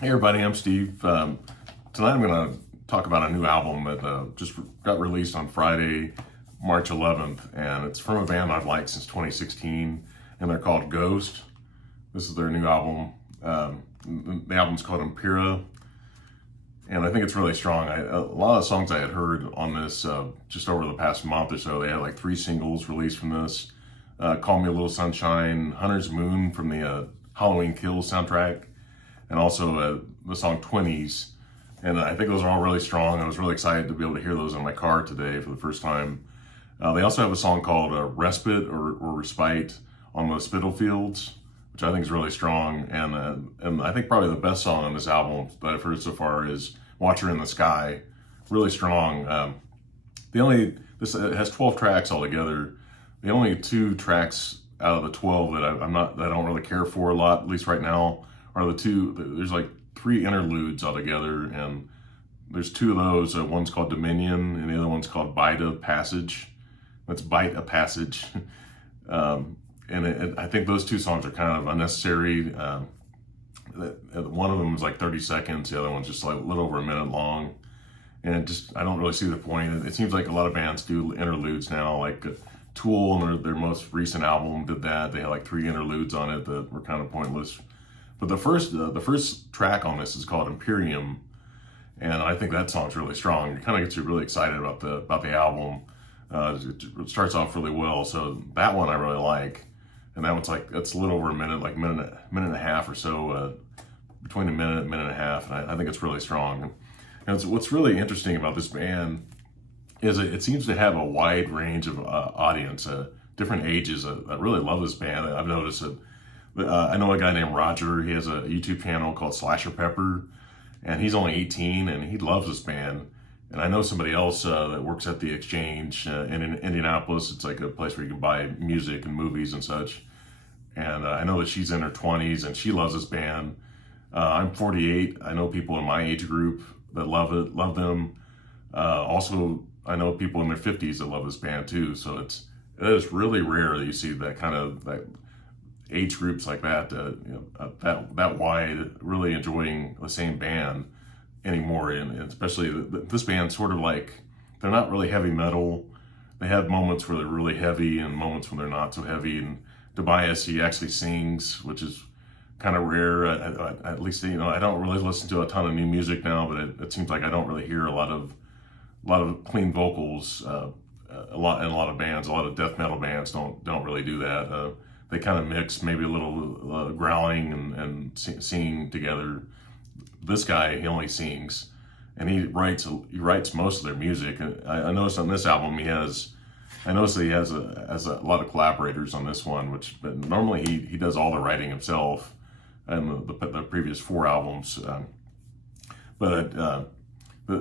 Hey everybody, I'm Steve. Tonight I'm going to talk about a new album that just got released on Friday, March 11th, and it's from a band I've liked since 2016, and they're called Ghost. This is their new album. The album's called Impera, and I think it's really strong. A lot of songs I had heard on this just over the past month or so. They had like 3 singles released from this. Call Me a Little Sunshine, Hunter's Moon from the Halloween Kills soundtrack, and also the song 20s. And I think those are all really strong. I was really excited to be able to hear those in my car today for the first time. They also have a song called Respite or Respite on the Spitalfields, which I think is really strong. And I think probably the best song on this album that I've heard so far is Watcher in the Sky. Really strong. This has 12 tracks altogether. The only 2 tracks out of the 12 that I don't really care for a lot, at least right now, are the 2. There's like 3 interludes altogether, and there's 2 of those. One's called Dominion, and the other one's called Bite a Passage. Let's Bite a Passage. I think those 2 songs are kind of unnecessary. One of them is like 30 seconds. The other one's just like a little over a minute long. And I don't really see the point. It seems like a lot of bands do interludes now, like Tool and their most recent album did that. They had like 3 interludes on it that were kind of pointless. But the first track on this is called Imperium, and I think that song's really strong. It kind of gets you really excited about the album. It starts off really well, so that one I really like. And that one's it's a little over a minute, like minute and a half or so, between a minute and a half. And I think it's really strong. And what's really interesting about this band is it seems to have a wide range of audience, different ages. I really love this band. I've noticed it. I know a guy named Roger. He has a YouTube channel called Slasher Pepper, and he's only 18, and he loves this band. And I know somebody else that works at the Exchange in Indianapolis. It's like a place where you can buy music and movies and such. And I know that she's in her 20s, and she loves this band. I'm 48. I know people in my age group that love them. Also, I know people in their 50s that love this band too. So it is really rare that you see that age groups like that, that wide, really enjoying the same band anymore. And especially this band, sort of like, they're not really heavy metal. They have moments where they're really heavy and moments when they're not so heavy. And Tobias, he actually sings, which is kind of rare. At least, I don't really listen to a ton of new music now, but it seems like I don't really hear a lot of clean vocals. A lot of bands, a lot of death metal bands don't really do that. They kind of mix maybe a little growling and singing together. This guy, he only sings, and he writes most of their music. I noticed on this album he has a lot of collaborators on this one, but normally he does all the writing himself, and the previous 4 albums. But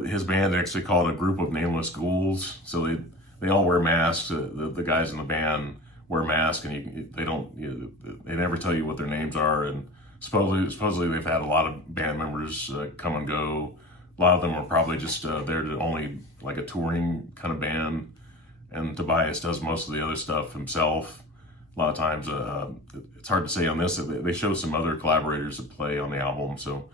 his band actually called A Group of Nameless Ghouls. So they all wear masks. The guys in the band wear masks, and they never tell you what their names are. And supposedly they've had a lot of band members come and go. A lot of them are probably just there to only like a touring kind of band. And Tobias does most of the other stuff himself. A lot of times, it's hard to say on this. They show some other collaborators that play on the album, so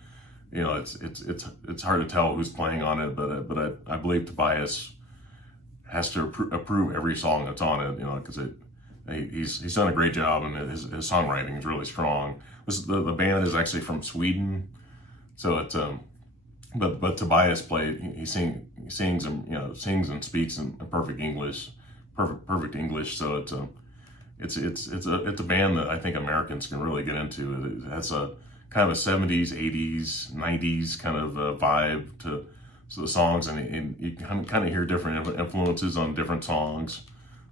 it's hard to tell who's playing on it. But I believe Tobias has to approve every song that's on it, because he's done a great job, and his songwriting is really strong. The band is actually from Sweden, so it's but Tobias he sings and speaks in perfect English. So it's a band that I think Americans can really get into. It has a kind of a 70s, 80s, 90s kind of vibe to the songs, and you can kind of hear different influences on different songs.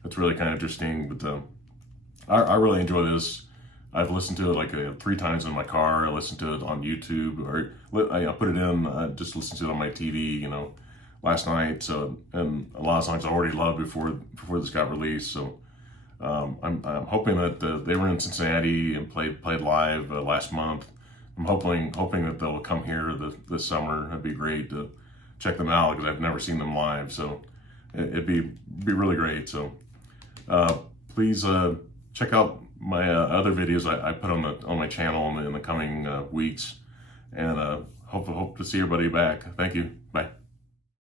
It's really kind of interesting, but I really enjoy this. I've listened to it like 3 times in my car. I listened to it on YouTube, or I put it in, just listened to it on my TV, last night. So, and a lot of songs I already loved before this got released. So I'm hoping that they were in Cincinnati and played live last month. I'm hoping that they'll come here this summer. It'd be great to check them out, because I've never seen them live. So it'd be really great. So please check out my other videos I put on my channel in the coming weeks, and hope to see everybody back. Thank you. Bye.